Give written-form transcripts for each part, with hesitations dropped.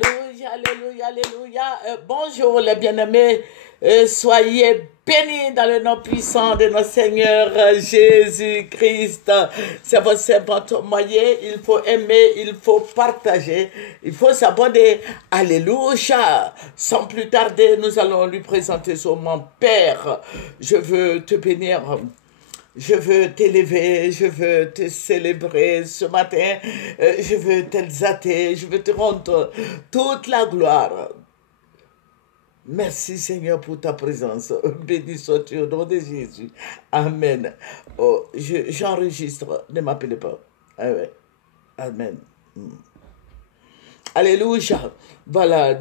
Alléluia, alléluia, alléluia. Bonjour les bien-aimés. Soyez bénis dans le nom puissant de notre Seigneur Jésus-Christ. C'est votre servante moyen. Il faut aimer, il faut partager, il faut s'abonner. Alléluia. Sans plus tarder, nous allons lui présenter son mon Père. Je veux te bénir. Je veux t'élever, je veux te célébrer ce matin, je veux t'exalter, je veux te rendre toute la gloire. Merci Seigneur pour ta présence. Béni sois-tu au nom de Jésus. Amen. Oh, j'enregistre, ne m'appelez pas. Ah ouais. Amen. Alléluia. Voilà,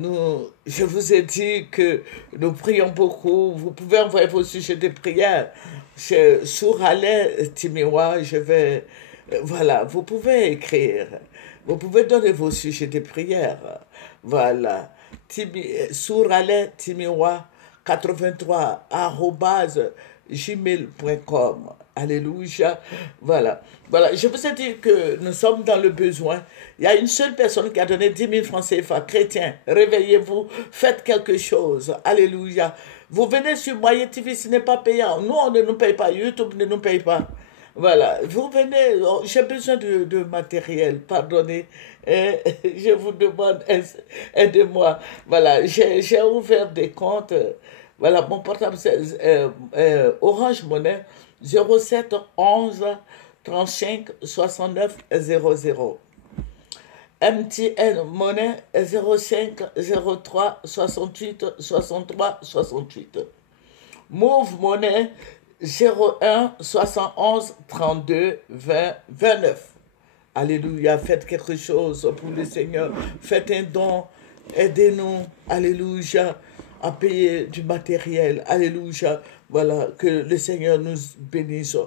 je vous ai dit que nous prions beaucoup. Vous pouvez envoyer vos sujets de prière. Sur Alain Timiwa, voilà, vous pouvez écrire. Vous pouvez donner vos sujets de prière. Voilà. Sur Alain Timiwa 83 @gmail.com. Alléluia. Voilà. Voilà. Je vous ai dit que nous sommes dans le besoin. Il y a une seule personne qui a donné 10 000 francs CFA. Chrétiens, réveillez-vous. Faites quelque chose. Alléluia. Vous venez sur Moyen TV, ce n'est pas payant. Nous, on ne nous paye pas. YouTube ne nous paye pas. Voilà. Vous venez. J'ai besoin de matériel. Pardonnez. Je vous demande, aidez-moi. Voilà. J'ai ouvert des comptes. Voilà, mon portable, c'est Orange Monnaie 07 11 35 69 00. MTN Monnaie 05 03 68 63 68. Move Monnaie 01 71 32 20 29. Alléluia, faites quelque chose pour le Seigneur. Faites un don, aidez-nous. Alléluia. À payer du matériel. Alléluia. Voilà, que le Seigneur nous bénisse.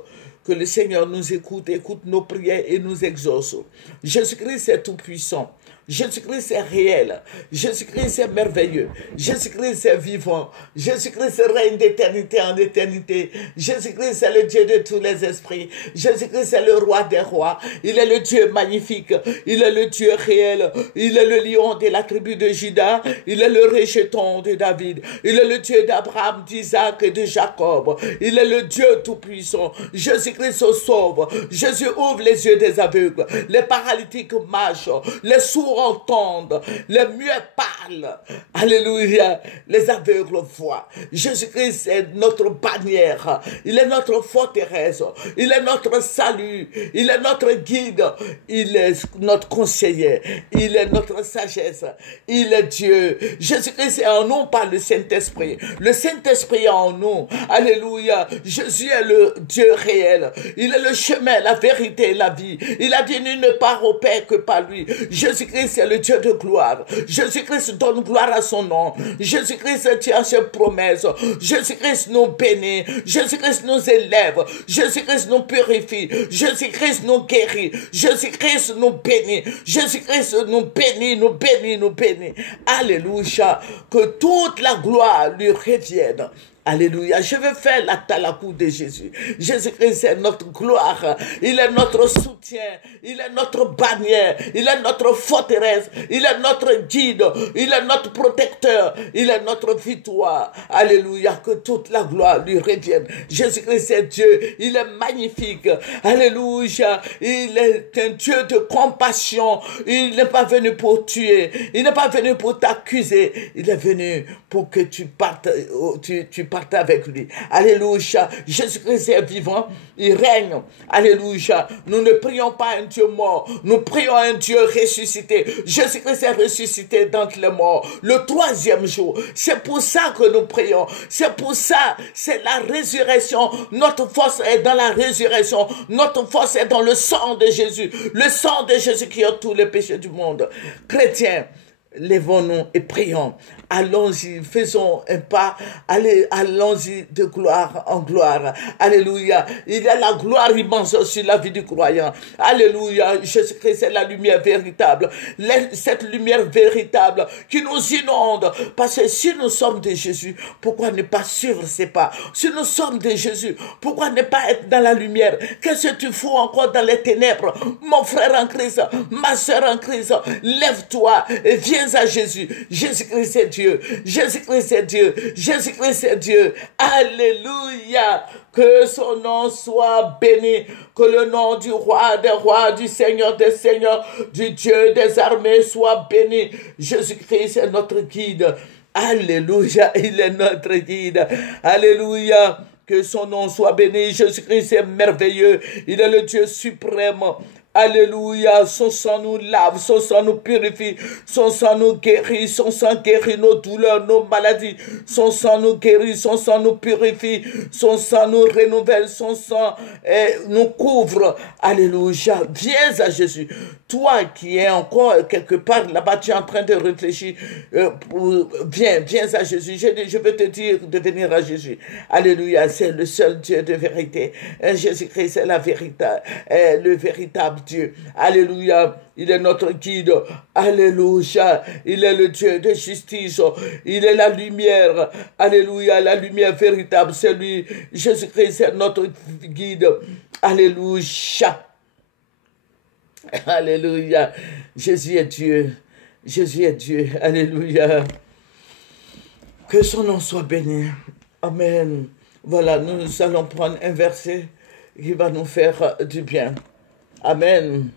Que le Seigneur nous écoute nos prières et nous exauce. Jésus-Christ est tout puissant. Jésus-Christ est réel. Jésus-Christ est merveilleux. Jésus-Christ est vivant. Jésus-Christ règne d'éternité en éternité. Jésus-Christ est le Dieu de tous les esprits. Jésus-Christ est le roi des rois. Il est le Dieu magnifique. Il est le Dieu réel. Il est le lion de la tribu de Juda. Il est le rejeton de David. Il est le Dieu d'Abraham, d'Isaac et de Jacob. Il est le Dieu tout-puissant. Jésus-Christ sauve. Jésus ouvre les yeux des aveugles. Les paralytiques marchent. Les sourds entendent, les muets parlent. Alléluia. Les aveugles voient. Jésus-Christ est notre bannière. Il est notre forteresse. Il est notre salut. Il est notre guide. Il est notre conseiller. Il est notre sagesse. Il est Dieu. Jésus-Christ est en nous par le Saint-Esprit. Le Saint-Esprit est en nous. Alléluia. Jésus est le Dieu réel. Il est le chemin, la vérité et la vie. Il a dit nul ne part au Père que par lui. Jésus-Christ est le Dieu de gloire. Jésus-Christ donne gloire à son nom. Jésus-Christ tient ses promesses. Jésus-Christ nous bénit. Jésus-Christ nous élève. Jésus-Christ nous purifie. Jésus-Christ nous guérit. Jésus-Christ nous bénit. Jésus-Christ nous bénit, nous bénit, nous bénit. Alléluia. Que toute la gloire lui revienne. Alléluia. Je veux faire la talakou de Jésus. Jésus-Christ est notre gloire. Il est notre soutien. Il est notre bannière. Il est notre forteresse. Il est notre guide. Il est notre protecteur. Il est notre victoire. Alléluia. Que toute la gloire lui revienne. Jésus-Christ est Dieu. Il est magnifique. Alléluia. Il est un Dieu de compassion. Il n'est pas venu pour tuer. Il n'est pas venu pour t'accuser. Il est venu pour que tu partes, tu partes avec lui. Alléluia. Jésus-Christ est vivant. Il règne. Alléluia. Nous ne prions pas un Dieu mort. Nous prions un Dieu ressuscité. Jésus-Christ est ressuscité d'entre les morts le 3e jour. C'est pour ça que nous prions. C'est pour ça. C'est la résurrection. Notre force est dans la résurrection. Notre force est dans le sang de Jésus. Le sang de Jésus qui ôte tous les péchés du monde. Chrétiens, lèvons-nous et prions. Allons-y, faisons un pas. Allons-y de gloire en gloire. Alléluia. Il y a la gloire immense sur la vie du croyant. Alléluia. Jésus-Christ est la lumière véritable. Cette lumière véritable qui nous inonde. Parce que si nous sommes de Jésus, pourquoi ne pas suivre ses pas? Si nous sommes de Jésus, pourquoi ne pas être dans la lumière? Qu'est-ce que tu fous encore dans les ténèbres? Mon frère en Christ, ma soeur en Christ, lève-toi et viens viens à Jésus. Jésus-Christ est Dieu. Jésus-Christ est Dieu. Jésus-Christ est Dieu. Alléluia. Que son nom soit béni. Que le nom du roi des rois, du Seigneur des seigneurs, du Dieu des armées soit béni. Jésus-Christ est notre guide. Alléluia. Il est notre guide. Alléluia. Que son nom soit béni. Jésus-Christ est merveilleux. Il est le Dieu suprême. Alléluia, son sang nous lave, son sang nous purifie, son sang nous guérit, son sang guérit nos douleurs, nos maladies, son sang nous guérit, son sang nous purifie, son sang nous renouvelle, son sang nous couvre. Alléluia, viens à Jésus. Toi qui es encore quelque part là-bas, tu es en train de réfléchir, viens à Jésus. Je veux te dire de venir à Jésus. Alléluia, c'est le seul Dieu de vérité. Jésus-Christ est la vérité, le véritable Dieu. Alléluia. Il est notre guide. Alléluia. Il est le Dieu de justice. Il est la lumière. Alléluia. La lumière véritable, c'est lui. Jésus-Christ est notre guide. Alléluia. Alléluia. Jésus est Dieu. Jésus est Dieu. Alléluia. Que son nom soit béni. Amen. Voilà, nous allons prendre un verset qui va nous faire du bien. Amen.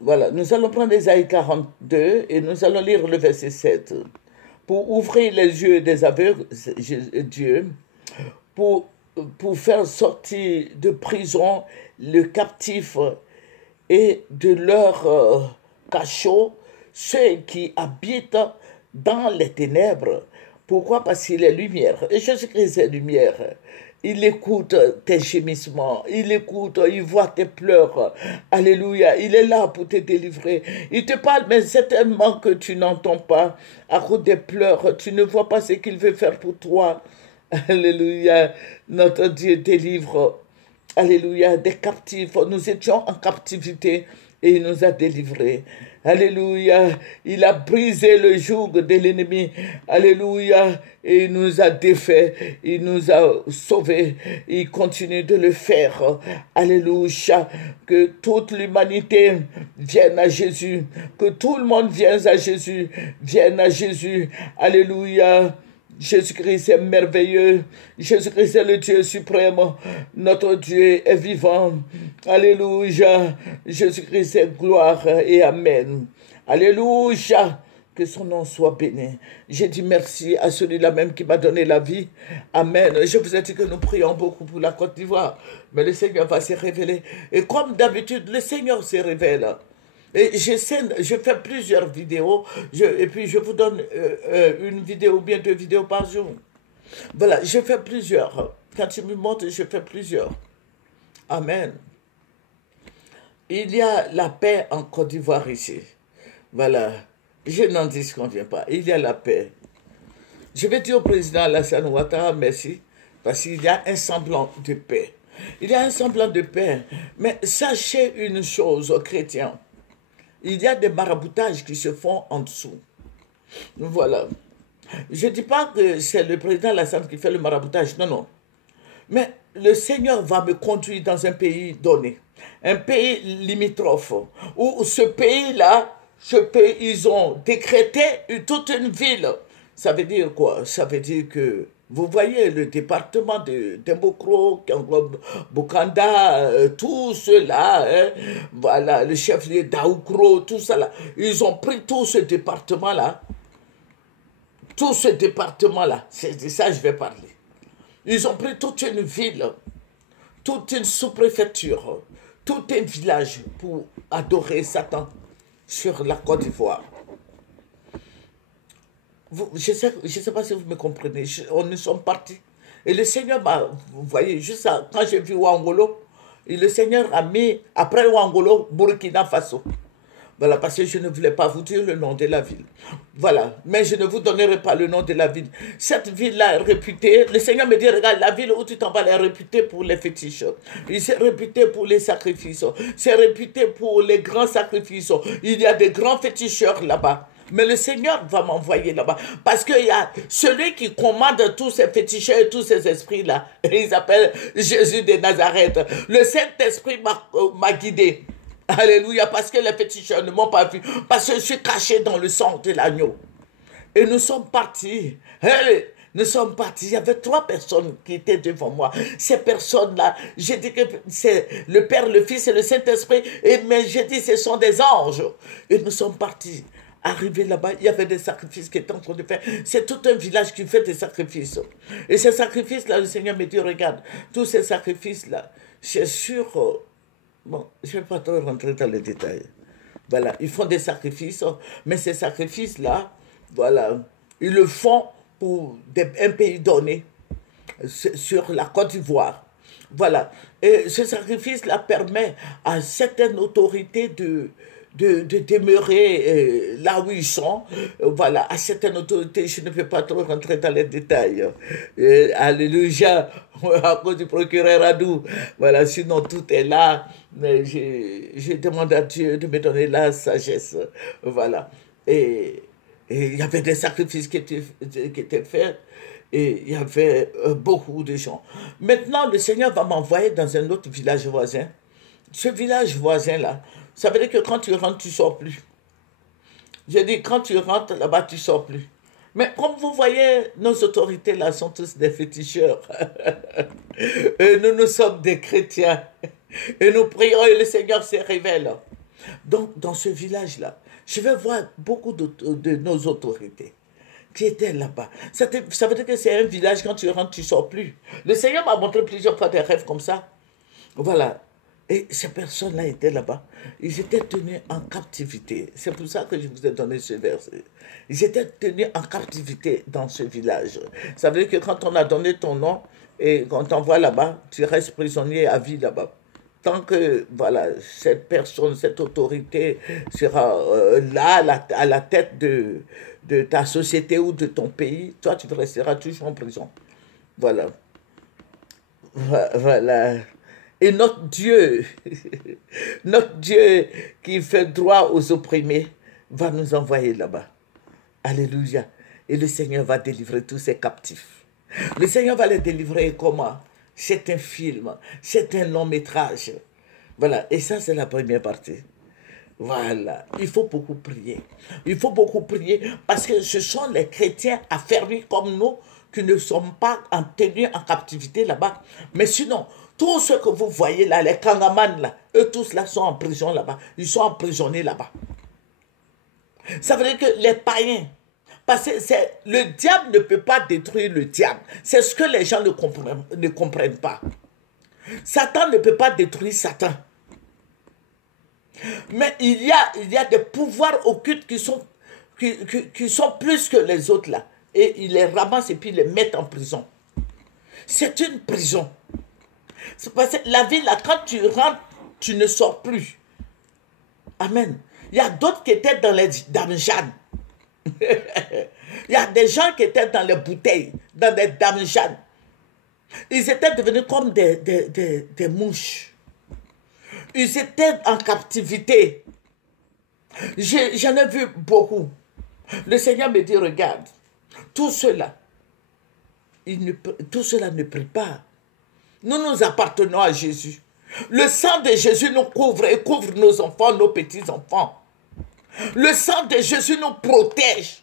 Voilà, nous allons prendre Ésaïe 42 et nous allons lire le verset 7. Pour ouvrir les yeux des aveugles, Dieu, pour faire sortir de prison le captif et de leur cachot ceux qui habitent dans les ténèbres. Pourquoi? Parce qu'il est lumière. Et Jésus-Christ est lumière. Il écoute tes gémissements, il écoute, il voit tes pleurs. Alléluia, il est là pour te délivrer. Il te parle, mais certainement que tu n'entends pas à cause des pleurs. Tu ne vois pas ce qu'il veut faire pour toi. Alléluia, notre Dieu délivre. Alléluia, des captifs. Nous étions en captivité et il nous a délivrés. Alléluia, il a brisé le joug de l'ennemi. Alléluia, et il nous a défaits, il nous a sauvés, il continue de le faire. Alléluia, que toute l'humanité vienne à Jésus, que tout le monde vienne à Jésus, vienne à Jésus. Alléluia. Jésus-Christ est merveilleux. Jésus-Christ est le Dieu suprême. Notre Dieu est vivant. Alléluia. Jésus-Christ est gloire et amen. Alléluia. Que son nom soit béni. J'ai dit merci à celui-là même qui m'a donné la vie. Amen. Je vous ai dit que nous prions beaucoup pour la Côte d'Ivoire. Mais le Seigneur va se révéler. Et comme d'habitude, le Seigneur se révèle. Et je fais plusieurs vidéos, et puis je vous donne une vidéo ou bien 2 vidéos par jour. Voilà, je fais plusieurs. Quand tu me montres, je fais plusieurs. Amen. Il y a la paix en Côte d'Ivoire ici. Voilà, je n'en disconviens pas. Il y a la paix. Je vais dire au président Alassane Ouattara merci, parce qu'il y a un semblant de paix. Il y a un semblant de paix. Mais sachez une chose, chrétiens. Il y a des maraboutages qui se font en dessous. Voilà. Je ne dis pas que c'est le président Alassane qui fait le maraboutage, non, non. Mais le Seigneur va me conduire dans un pays donné, un pays limitrophe, où ce pays-là, ils ont décrété toute une ville. Ça veut dire quoi? Ça veut dire que vous voyez le département de Dembokro, qui englobe Bokanda, tout cela, hein, voilà, le chef-lieu d'Aoukro, tout ça là. Ils ont pris tout ce département-là. Tout ce département-là, c'est de ça que je vais parler. Ils ont pris toute une ville, toute une sous-préfecture, tout un village pour adorer Satan sur la Côte d'Ivoire. Je ne sais pas si vous me comprenez, nous sommes partis. Et le Seigneur m'a, vous voyez, juste ça, quand j'ai vu Ouangolo, et le Seigneur a mis, après Ouangolo, Burkina Faso. Voilà, parce que je ne voulais pas vous dire le nom de la ville. Voilà, mais je ne vous donnerai pas le nom de la ville. Cette ville-là est réputée, le Seigneur me dit, regarde, la ville où tu t'en vas, elle est réputée pour les fétiches. C'est réputé pour les sacrifices. C'est réputé pour les grands sacrifices. Il y a des grands féticheurs là-bas. Mais le Seigneur va m'envoyer là-bas. Parce qu'il y a celui qui commande tous ces féticheurs et tous ces esprits-là. Ils s'appellent Jésus de Nazareth. Le Saint-Esprit m'a guidé. Alléluia, parce que les féticheurs ne m'ont pas vu. Parce que je suis caché dans le sang de l'agneau. Et nous sommes partis. Hey, nous sommes partis. Il y avait 3 personnes qui étaient devant moi. Ces personnes-là, j'ai dit que c'est le Père, le Fils et le Saint-Esprit. Mais j'ai dit ce sont des anges. Et nous sommes partis. Arrivé là-bas, il y avait des sacrifices qui étaient en train de faire. C'est tout un village qui fait des sacrifices. Et ces sacrifices-là, le Seigneur me dit, regarde, tous ces sacrifices-là, c'est sûr... bon, je ne vais pas trop rentrer dans les détails. Voilà, ils font des sacrifices, mais ces sacrifices-là, voilà, ils le font pour un pays donné, sur la Côte d'Ivoire. Voilà, et ce sacrifice-là permet à certaines autorités de demeurer là où ils sont. Voilà, à certaines autorités, je ne vais pas trop rentrer dans les détails. Alléluia, à cause du procureur Adou. Voilà, sinon tout est là. Mais je demande à Dieu de me donner la sagesse. Voilà. Et il y avait des sacrifices qui étaient faits. Et il y avait beaucoup de gens. Maintenant, le Seigneur va m'envoyer dans un autre village voisin. Ce village voisin-là, ça veut dire que quand tu rentres, tu ne sors plus. J'ai dit, quand tu rentres là-bas, tu ne sors plus. Mais comme vous voyez, nos autorités là sont tous des féticheurs. Et nous sommes des chrétiens. Et nous prions et le Seigneur se révèle. Donc, dans ce village-là, je vais voir beaucoup de nos autorités qui étaient là-bas. Ça veut dire que c'est un village, quand tu rentres, tu ne sors plus. Le Seigneur m'a montré plusieurs fois des rêves comme ça. Voilà. Et ces personnes-là étaient là-bas. Ils étaient tenus en captivité. C'est pour ça que je vous ai donné ce verset. Ils étaient tenus en captivité dans ce village. Ça veut dire que quand on a donné ton nom et qu'on t'envoie là-bas, tu restes prisonnier à vie là-bas. Tant que, voilà, cette personne, cette autorité sera là, à la tête de ta société ou de ton pays, toi, tu resteras toujours en prison. Voilà. Voilà. Et notre Dieu, notre Dieu qui fait droit aux opprimés, va nous envoyer là-bas. Alléluia. Et le Seigneur va délivrer tous ses captifs. Le Seigneur va les délivrer comment? C'est un film, c'est un long métrage. Voilà, et ça c'est la première partie. Voilà, il faut beaucoup prier. Il faut beaucoup prier parce que ce sont les chrétiens affermis comme nous qui ne sommes pas tenus en captivité là-bas. Mais sinon, tous ceux que vous voyez là, les Kangaman là, eux tous là sont en prison là-bas. Ils sont emprisonnés là-bas. Ça veut dire que les païens, parce que le diable ne peut pas détruire le diable. C'est ce que les gens ne comprennent pas. Satan ne peut pas détruire Satan. Mais il y a des pouvoirs occultes qui sont plus que les autres là. Et ils les ramassent et puis ils les mettent en prison. C'est une prison. C'est parce que la vie là, quand tu rentres, tu ne sors plus. Amen. Il y a d'autres qui étaient dans les damjans. Il y a des gens qui étaient dans les bouteilles, dans les damjans. Ils étaient devenus comme des mouches. Ils étaient en captivité. J'en ai vu beaucoup. Le Seigneur me dit, regarde, tout cela ne prie pas. Nous appartenons à Jésus. Le sang de Jésus nous couvre et couvre nos enfants, nos petits-enfants. Le sang de Jésus nous protège.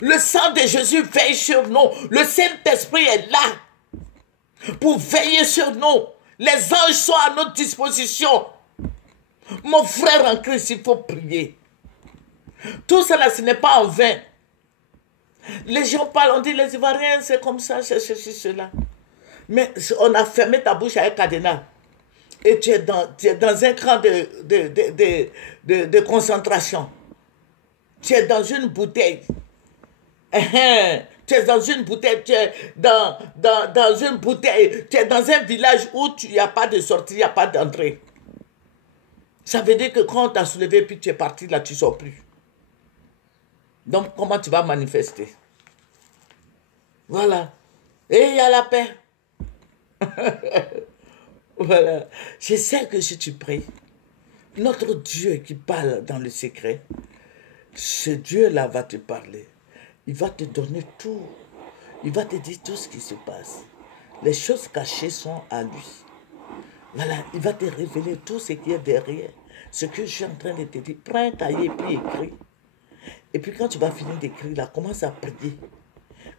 Le sang de Jésus veille sur nous. Le Saint-Esprit est là pour veiller sur nous. Les anges sont à notre disposition. Mon frère en Christ, il faut prier. Tout cela, ce n'est pas en vain. Les gens parlent, on dit les Ivoiriens, c'est comme ça, c'est ceci, cela. Mais on a fermé ta bouche avec cadenas. Et tu es dans un camp de concentration. Tu es dans une bouteille. Tu es dans une bouteille, tu es dans une bouteille, tu es dans un village où il n'y a pas de sortie, il n'y a pas d'entrée. Ça veut dire que quand on t'a soulevé puis tu es parti là, tu ne sors plus. Donc comment tu vas manifester? Voilà. Et il y a la paix. Voilà. Je sais que si tu pries, notre Dieu qui parle dans le secret, ce Dieu-là va te parler. Il va te donner tout. Il va te dire tout ce qui se passe. Les choses cachées sont à lui. Voilà, il va te révéler tout ce qui est derrière. Ce que je suis en train de te dire, prends un cahier et puis écris. Et puis quand tu vas finir d'écrire là, commence à prier.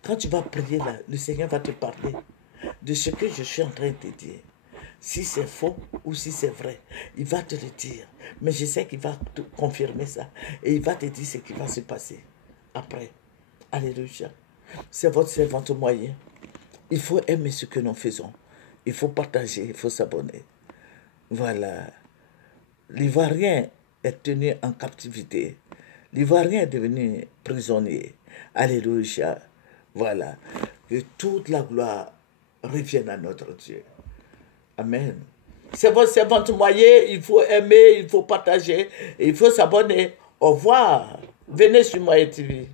Quand tu vas prier là, le Seigneur va te parler de ce que je suis en train de te dire. Si c'est faux ou si c'est vrai, il va te le dire. Mais je sais qu'il va te confirmer ça. Et il va te dire ce qui va se passer après. Alléluia. C'est votre servante moyen. Il faut aimer ce que nous faisons. Il faut partager, il faut s'abonner. Voilà. L'Ivoirien est tenu en captivité. L'Ivoirien est devenu prisonnier. Alléluia. Voilà. Que toute la gloire revienne à notre Dieu. Amen. C'est votre servante moyen, il faut aimer, il faut partager, il faut s'abonner. Au revoir. Venez sur Moyen TV.